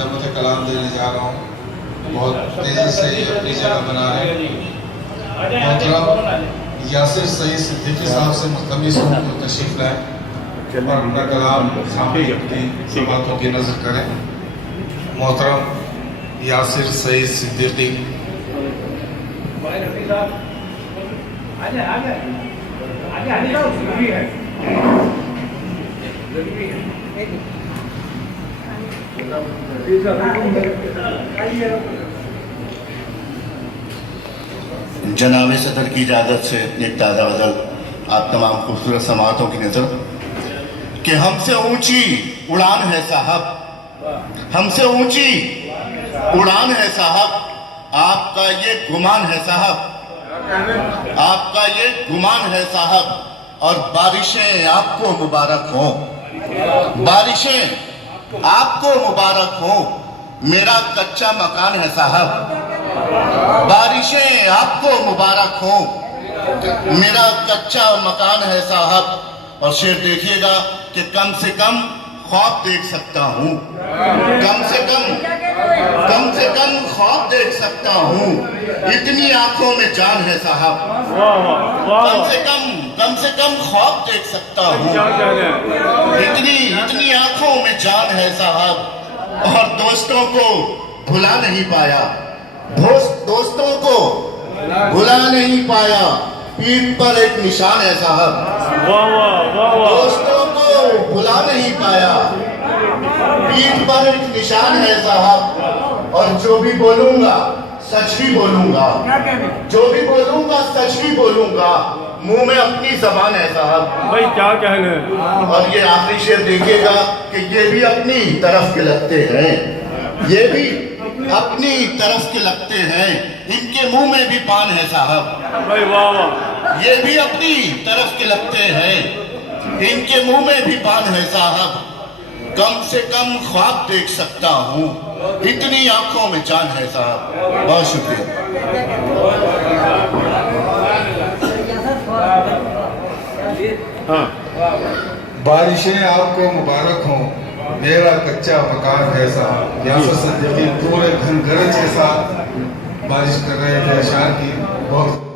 खिदमत कलाम देने जा रहा हूँ। बहुत तेज़ी से ये अपनी जगह बना रहे हैं। मोहतरम यासिर सईद सिद्दीकी साहब से मुस्तमिल को तशरीफ लाए और अपना कलाम सामने अपनी बातों की नज़र करें। मोहतरम यासिर सईद सिद्दीकी। जनाब सदर की इजाज़त से एक ताज़ा गज़ल आप तमाम खूबसूरत समातों की नज़र कि हमसे ऊंची उड़ान है साहब, हमसे ऊंची उड़ान है साहब, आपका ये गुमान है साहब, आपका ये गुमान है साहब, और बारिशें आपको मुबारक हों, बारिशें आपको मुबारक हों, मेरा कच्चा मकान है साहब, बारिशें आपको मुबारक हों, मेरा कच्चा मकान है साहब। और शेर देखिएगा कि कम से कम ख्वाब देख सकता हूँ, कम से कम ख्वाब देख सकता हूँ, इतनी आंखों में जान है साहब, कम से कम ख्वाब देख सकता हूँ, इतनी आंखों में जान है साहब। और दोस्तों को भुला नहीं पाया, दोस्तों को भुला नहीं पाया, पीठ पर एक निशान है साहब, दोस्तों को भुला नहीं पाया, पीठ पर एक निशान है साहब। और जो भी बोलूंगा सच ही बोलूंगा, जो भी बोलूंगा सच ही बोलूंगा, मुंह में अपनी जबान है साहब। भाई क्या कहने। और ये आखिरी शेर देखिएगा कि ये भी अपनी तरफ के लगते हैं, ये भी अपनी तरफ के लगते हैं, इनके मुंह में भी पान है साहब, भाई वाह वाह, ये भी अपनी तरफ के लगते हैं, इनके मुंह में भी पान है साहब। कम से कम ख्वाब देख सकता हूँ, इतनी आंखों में जान है साहब। बहुत शुक्रिया। हाँ, बारिशें आपको मुबारक हों, मेरा कच्चा मकान है साहब। यासिर सिद्दीकी पूरे घन गरज के साथ बारिश कर रहे थे अशार की। बहुत